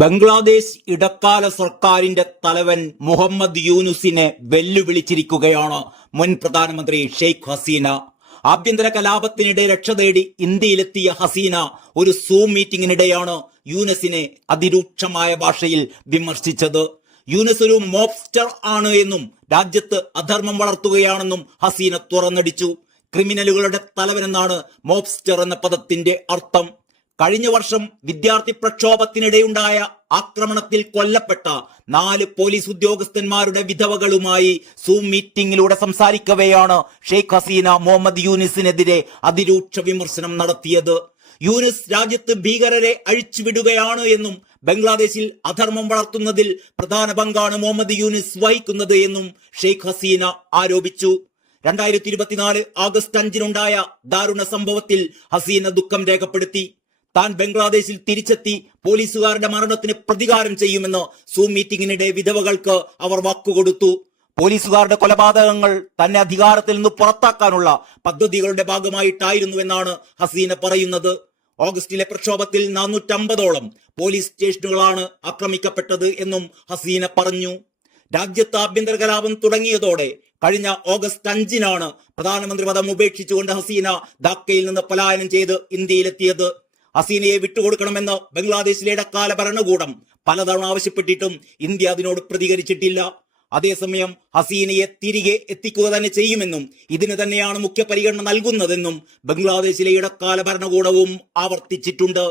ബംഗ്ലാദേശ് ഇടക്കാല സർക്കാരിന്റെ തലവൻ മുഹമ്മദ് യൂനുസിനെ വെല്ലുവിളിച്ചിരിക്കുകയാണ് മുൻ പ്രധാനമന്ത്രി ഷെയ്ഖ് ഹസീന. ആഭ്യന്തര കലാപത്തിനിടെ രക്ഷ തേടി ഇന്ത്യയിലെത്തിയ ഹസീന ഒരു സൂം മീറ്റിംഗിനിടെയാണ് യൂനസിനെ അതിരൂക്ഷമായ ഭാഷയിൽ വിമർശിച്ചത്. യൂനസ് ഒരു മോബ്സ്റ്റർ ആണ് എന്നും രാജ്യത്ത് അധർമ്മം വളർത്തുകയാണെന്നും ഹസീന തുറന്നടിച്ചു. ക്രിമിനലുകളുടെ തലവനെന്നാണ് മോബ്സ്റ്റർ എന്ന പദത്തിന്റെ അർത്ഥം. കഴിഞ്ഞ വർഷം വിദ്യാർത്ഥി പ്രക്ഷോഭത്തിനിടെയുണ്ടായ ആക്രമണത്തിൽ കൊല്ലപ്പെട്ട നാല് പോലീസ് ഉദ്യോഗസ്ഥന്മാരുടെ വിധവകളുമായി സൂം മീറ്റിംഗിലൂടെ സംസാരിക്കവെയാണ് ഷെയ്ഖ് ഹസീന മുഹമ്മദ് യൂനിസിനെതിരെ അതിരൂക്ഷ വിമർശനം നടത്തിയത്. യൂനിസ് രാജ്യത്ത് ഭീകരരെ അഴിച്ചുവിടുകയാണ് എന്നും ബംഗ്ലാദേശിൽ അധർമ്മം വളർത്തുന്നതിൽ പ്രധാന പങ്കാണ് മുഹമ്മദ് യൂനിസ് വഹിക്കുന്നത് എന്നും ഷെയ്ഖ് ഹസീന ആരോപിച്ചു. രണ്ടായിരത്തി ഇരുപത്തിനാല് ആഗസ്റ്റ് അഞ്ചിനുണ്ടായ ദാരുണ സംഭവത്തിൽ ഹസീന ദുഃഖം രേഖപ്പെടുത്തി. താൻ ബംഗ്ലാദേശിൽ തിരിച്ചെത്തി പോലീസുകാരുടെ മരണത്തിന് പ്രതികാരം ചെയ്യുമെന്ന് സൂം മീറ്റിംഗിനിടെ വിധവകൾക്ക് അവർ വാക്കുകൊടുത്തു. പോലീസുകാരുടെ കൊലപാതകങ്ങൾ തന്നെ അധികാരത്തിൽ നിന്ന് പുറത്താക്കാനുള്ള പദ്ധതികളുടെ ഭാഗമായിട്ടായിരുന്നുവെന്നാണ് ഹസീന പറയുന്നത്. ഓഗസ്റ്റിലെ പ്രക്ഷോഭത്തിൽ നാനൂറ്റമ്പതോളം പോലീസ് സ്റ്റേഷനുകളാണ് ആക്രമിക്കപ്പെട്ടത് എന്നും ഹസീന പറഞ്ഞു. രാജ്യത്ത് ആഭ്യന്തര കലാപം തുടങ്ങിയതോടെ കഴിഞ്ഞ ഓഗസ്റ്റ് അഞ്ചിനാണ് പ്രധാനമന്ത്രി പദം ഉപേക്ഷിച്ചുകൊണ്ട് ഹസീന ധാക്കയിൽ നിന്ന് പലായനം ചെയ്ത് ഇന്ത്യയിലെത്തിയത്. ഹസീനയെ വിട്ടുകൊടുക്കണമെന്ന് ബംഗ്ലാദേശിലെ ഇടക്കാല ഭരണകൂടം പലതവണ ആവശ്യപ്പെട്ടിട്ടും ഇന്ത്യ അതിനോട് പ്രതികരിച്ചിട്ടില്ല. അതേസമയം ഹസീനയെ തിരികെ എത്തിക്കുക തന്നെ ചെയ്യുമെന്നും ഇതിന് തന്നെയാണ് മുഖ്യ പരിഗണന നൽകുന്നതെന്നും ബംഗ്ലാദേശിലെ ഇടക്കാല ഭരണകൂടവും ആവർത്തിച്ചിട്ടുണ്ട്.